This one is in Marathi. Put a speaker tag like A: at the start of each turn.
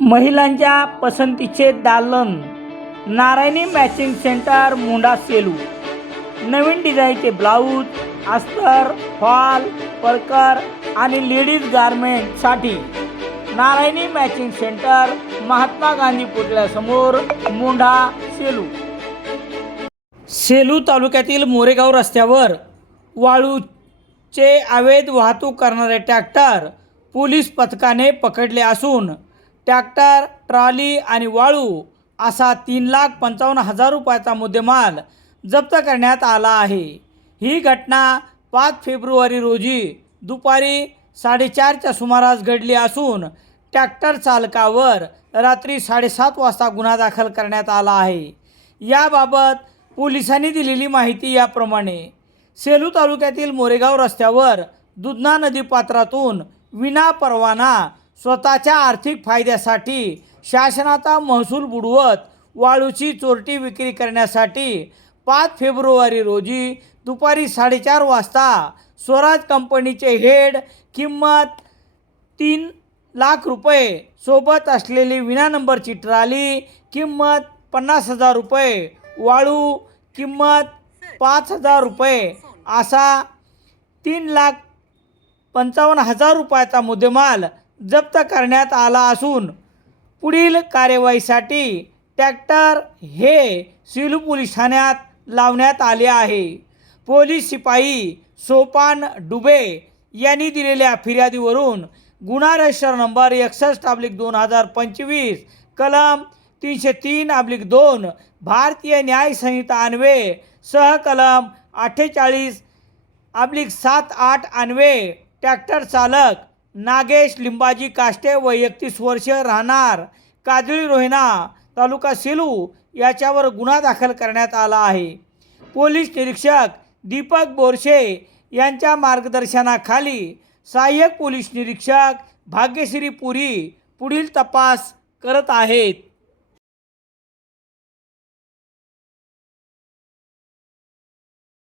A: महिलांच्या पसंतीचे दालन नारायणी मॅचिंग सेंटर मुंडा सेलू. नवीन डिझाईनचे ब्लाऊज अस्तर फॉल परकर आणि लेडीज गारमेंटसाठी नारायणी मॅचिंग सेंटर महात्मा गांधी पुतळ्यासमोर मुंढा सेलू. सेलू तालुक्यातील मोरेगाव रस्त्यावर वाळूचे अवैध वाहतूक करणारे ट्रॅक्टर पोलीस पथकाने पकडले असून ट्रॅक्टर ट्रॉली आणि वाळू असा तीन लाख पंचावन्न हजार रुपयाचा मुद्देमाल जप्त करण्यात आला आहे. ही घटना पाच फेब्रुवारी रोजी दुपारी साडेचारच्या सुमारास घडली असून ट्रॅक्टर चालकावर रात्री साडेसात वाजता गुन्हा दाखल करण्यात आला आहे. याबाबत पोलिसांनी दिलेली माहिती याप्रमाणे सेलू तालुक्यातील मोरेगाव रस्त्यावर दुधना नदी पात्रातून विना परवाना स्वतःच्या आर्थिक फायद्यासाठी शासनाचा महसूल बुडवत वाळूची चोरटी विक्री करण्यासाठी पाच फेब्रुवारी रोजी दुपारी साडेचार वाजता स्वराज कंपनीचे हेड किंमत तीन लाख रुपये सोबत असलेली विना नंबरची ट्राली किंमत पन्नास हजार रुपये वाळू किंमत पाच हजार रुपये असा तीन लाख पंचावन्न हजार रुपयाचा मुद्देमाल जप्त करण्यात आला असून पुढील कार्यवाहीसाठी ट्रॅक्टर हे सिलू पोलीस ठाण्यात लावण्यात आले आहे. पोलीस शिपाई सोपान डुबे यांनी दिलेल्या फिर्यादीवरून गुन्हा रजिस्टर नंबर एकसष्ट अब्लिक दोन हजार पंचवीस कलम तीनशे तीन अब्लिक दोन भारतीय न्याय संहिता अन्वये सहकलम अठ्ठेचाळीस अब्लिक सात आठ अन्वे ट्रॅक्टर चालक नागेश लिंबाजी काष्टे व एकतीस वर्ष राहणार काजळी रोहिणा तालुका सेलू याच्यावर गुन्हा दाखल करण्यात आला आहे. पोलीस निरीक्षक दीपक बोरशे यांच्या मार्गदर्शनाखाली सहाय्यक पोलीस निरीक्षक भाग्यश्री पुरी पुढील तपास करत आहेत.